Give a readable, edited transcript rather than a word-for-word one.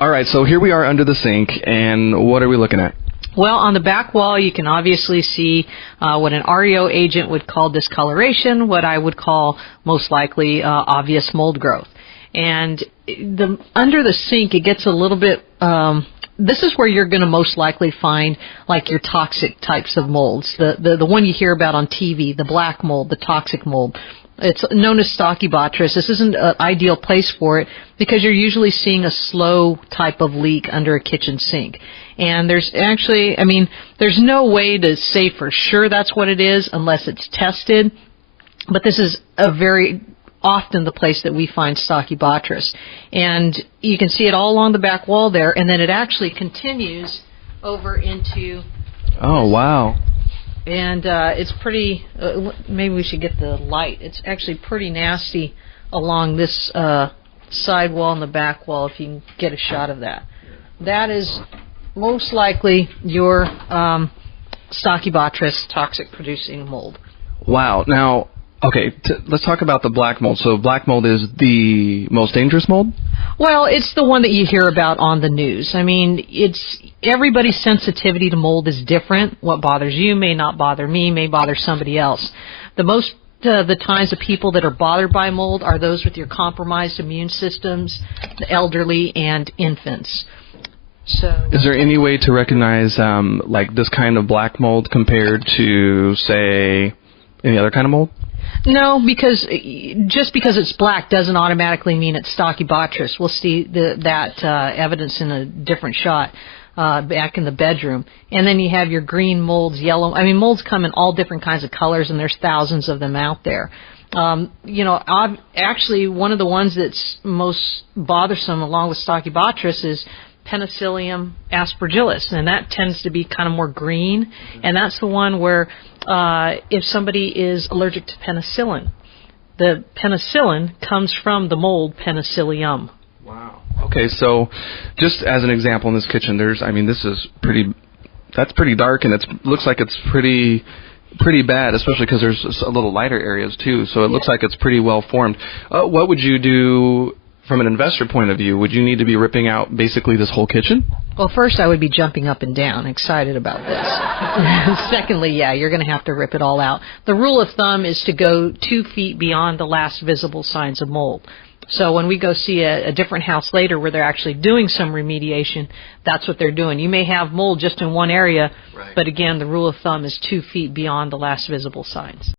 All right, so here we are under the sink, and what are we looking at? Well, on the back wall, you can obviously see what an REO agent would call discoloration, what I would call most likely obvious mold growth. And under the sink, it gets a little bit, this is where you're going to most likely find like your toxic types of molds. The one you hear about on TV, the black mold, the toxic mold. It's known as Stachybotrys. This isn't an ideal place for it because you're usually seeing a slow type of leak under a kitchen sink. And there's actually, there's no way to say for sure that's what it is unless it's tested. But this is a very often the place that we find Stachybotrys. And you can see it all along the back wall there, and then it actually continues over into... Oh, wow. And it's pretty, maybe we should get the light. It's actually pretty nasty along this side wall and the back wall, if you can get a shot of that. That is most likely your Stachybotrys toxic producing mold. Wow. Now, okay, let's talk about the black mold. So black mold is the most dangerous mold? Well, it's the one that you hear about on the news. Everybody's sensitivity to mold is different. What bothers you may not bother me, may bother somebody else. The times of people that are bothered by mold are those with your compromised immune systems, the elderly, and infants. So, is there any way to recognize like this kind of black mold compared to, say, any other kind of mold? No, because just because it's black doesn't automatically mean it's Stachybotrys. We'll see that evidence in a different shot back in the bedroom. And then you have your green molds, yellow. Molds come in all different kinds of colors, and there's thousands of them out there. Actually, one of the ones that's most bothersome along with Stachybotrys is Penicillium aspergillus, and that tends to be kind of more green, and that's the one where if somebody is allergic to penicillin, the penicillin comes from the mold Penicillium. Wow. Okay, so just as an example in this kitchen, that's pretty dark, and it looks like it's pretty bad, especially because there's a little lighter areas too, so it looks like it's pretty well formed. What would you do from an investor point of view? Would you need to be ripping out basically this whole kitchen? Well, first I would be jumping up and down, excited about this. Secondly, you're going to have to rip it all out. The rule of thumb is to go 2 feet beyond the last visible signs of mold. So when we go see a different house later where they're actually doing some remediation, that's what they're doing. You may have mold just in one area, right, but again, the rule of thumb is 2 feet beyond the last visible signs.